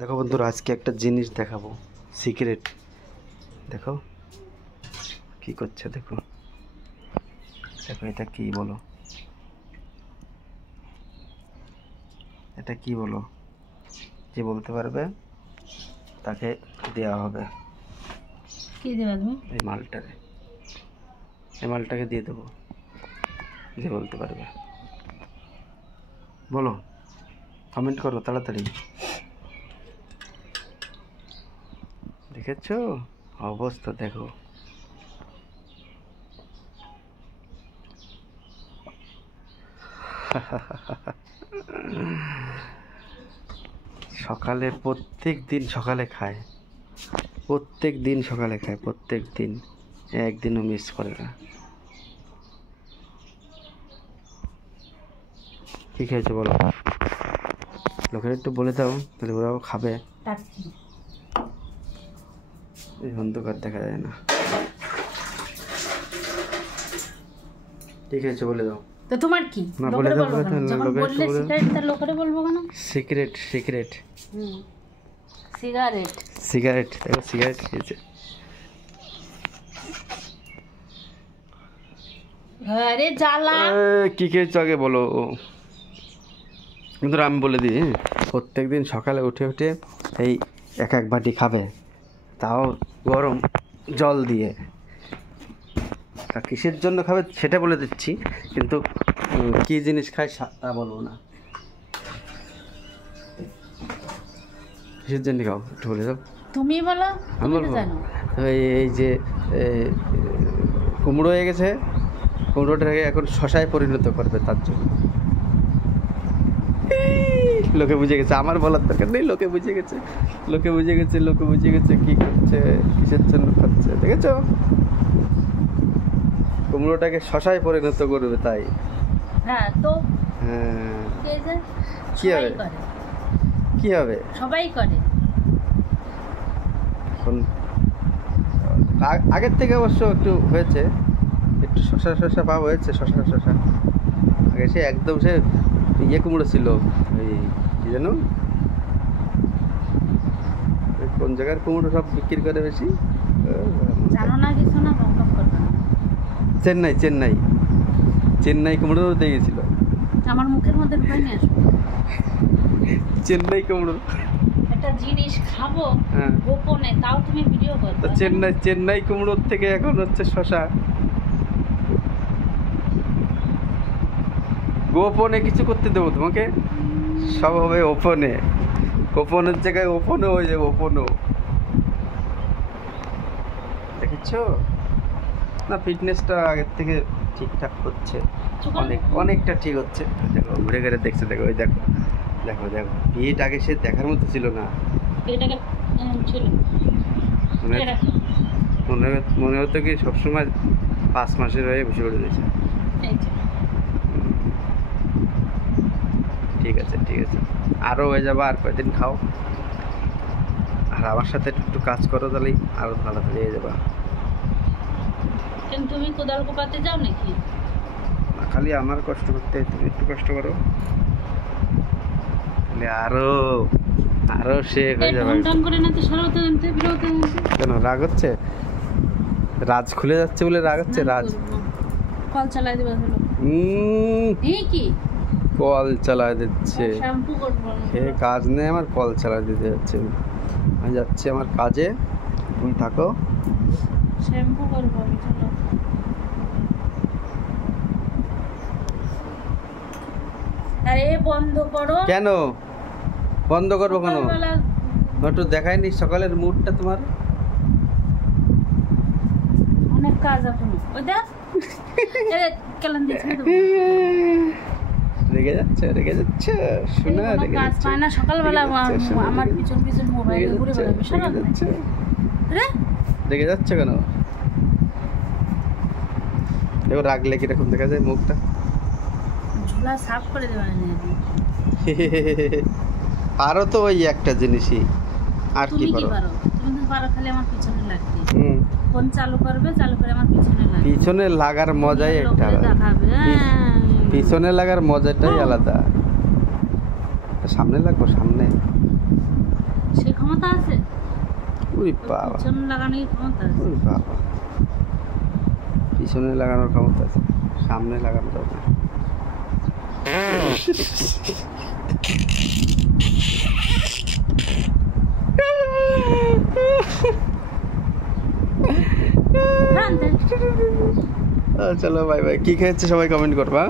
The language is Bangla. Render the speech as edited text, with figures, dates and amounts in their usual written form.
দেখো বন্ধুরা, আজকে একটা জিনিস দেখাবো, সিক্রেট। দেখো কি করছে, দেখো দেখো, এটা কি বলো, এটা কি বলো, যে বলতে পারবে তাকে দেওয়া হবে। কি দেবে তুমি? এই মালটাকে দিয়ে দেবো, যে বলতে পারবে। বলো, কমেন্ট করো তাড়াতাড়ি। দেখেছো অবস্থা, দেখো সকালে প্রত্যেক দিন সকালে খায়, প্রত্যেক দিন সকালে খায়, প্রত্যেক দিন, একদিনও মিস করে না। কি খেয়েছো বলো, লোকের একটু বলে দাও, তাহলে ওরাও খাবে। এই অন্ধকার দেখা যায় না। ঠিক আছে, বলে দাও। তো তোমার কি? না বলে দাও, বলে দাও, যখন বললে সিগারেট, লোকেরে বলবো কেন? সিগারেট সিগারেট সিগারেট সিগারেট, দেখো সিগারেট খেয়েছে। আরে জ্বালা, কি খেয়েছো আগে বলো। কিন্তু আমি বলে দিই, প্রত্যেক দিন সকালে উঠে উঠে এই এক এক বাটি খাবে, তাও গরম জল দিয়ে। তা কিসের জন্য খাবে সেটা বলে দিচ্ছি, কিন্তু কি জিনিস খায় তা বলবো না। কিসের জন্য খাও একটু বলে দাও। তুমি বলো, আমি তুমি তো বলবো। জানো। তো এই যে কুমড়ো হয়ে গেছে, কুমড়োটাকে এখন শশায় পরিণত করবে, তার জন্য। লোকে বুঝে গেছে, আমার বলার দরকার নেই, লোকে বুঝে গেছে, লোকে বুঝে গেছে, লোকে বুঝে গেছে কি করছে, কিসের জন্য খাচ্ছে। দেখেছো, কুমড়োটাকে শশায় পরিণত করবে, তাই। হ্যাঁ তো হ্যাঁ, কি সবাই হবে, করে, কি হবে সবাই করে। এখন আগের থেকে অবশ্য একটু হয়েছে, একটু শশা শশা ভাব হয়েছে, শশা শশা। আগে সে একদম সে ইয়ে কুমড়ো ছিল, ওই কি যেন, কোন জায়গার কুমড়ো সব বিক্রি করে বেশি, জানো না কিছু না, বকবক করবে না। চেন্নাই চেন্নাই চেন্নাই কুমড়ো দিয়ে গেছিল। আমার মুখের মধ্যে ঢুকাই নিয়ে আসো। চেন্নাই কুমড়ো একটা জিনিস খাবো হ্যাঁ, গোপনে, তাও তুমি ভিডিও করবে। তো চেন্নাই কুমড়োর থেকে এখন হচ্ছে শশা। গোপনে কিছু করতে দেবো তোমাকে, সব হবে ওপনে, গোপনের জায়গায় ওপনও হয়ে যাবে, ওপনও। দেখেছো না, ফিটনেসটা আগের থেকে ঠিকঠাক হচ্ছে, অনেকটা ঠিক হচ্ছে। দেখো ঘুরে ঘুরে দেখছে, দেখো ওই দেখো, দেখো দেখো পিঠ আগে সে দেখার মতো ছিল না, এটাকে ছিল মনে হতো কি সবসময় 5 মাসের হয়ে বসে পড়ে রয়েছে। ঠিক আছে ঠিক আছে, আরও হয়ে যাবে, আর কয়েকদিন খাও, আর আমার সাথে একটু কাজ করো, তাহলেই আরও তাড়াতাড়ি হয়ে যাবে। কিন্তু তুমি কোদাল কোপাতে যাও নাকি? খালি আমার কষ্ট করতে, তুমি একটু কষ্ট করো, তাহলে আরো আরো সে হয়ে যাবে। করে না তো সরাতে জানতে, বিরতে জানতে। কেন রাগ হচ্ছে? রাজ খুলে যাচ্ছে বলে রাগ হচ্ছে? রাজ কল চালাই দিবা হলো। এই কি কল চালায় দিচ্ছে? শ্যাম্পু করব সে কাজ নেই আমার, কল চালায় দিতে যাচ্ছে। আমি যাচ্ছি আমার কাজে, তুমি থাকো। শ্যাম্পু করব আমি, চলো। আরে বন্ধ করো। কেন বন্ধ করবো কেন? একটু দেখায়নি সকালের মুডটা তোমার? অনেক কাজ এখনো। ওই দেখ কেলান দিচ্ছে তো। রেগে যাচ্ছে, রেগে যাচ্ছে, শোনা রেগে কাজ যাচ্ছে। পায় না সকালবেলা, আমার পিছন পিছন মোবাইলে ঘুরে বেড়াবে সারা দিন। রে রেগে যাচ্ছে কেন? দেখো রাগলে কিরকম দেখা যায় মুখটা। ঝোলা সাফ করে দেবে না। পারো তো ওই একটা জিনিসই, আর কি তুমি কি পারো? পারো? তুমি তো পারো খালি আমার পিছনে লাগতে। ফোন চালু করবে, চালু করে আমার পিছনে লাগবে। পিছনে লাগার মজাই একটা দেখাবে। পিছনে লাগার মজাটাই আলাদা। সামনে লাগবো, সামনে ক্ষমতা আছে? ওই বাবা, পিছনে লাগানোর ক্ষমতা আছে? ওই বাবা, পিছনে লাগানোর ক্ষমতা আছে, সামনে লাগানো যাবে না। হ্যাঁ, দেখ। চলো বাই বাই। কি খেয়েছে সবাই কমেন্ট করবা।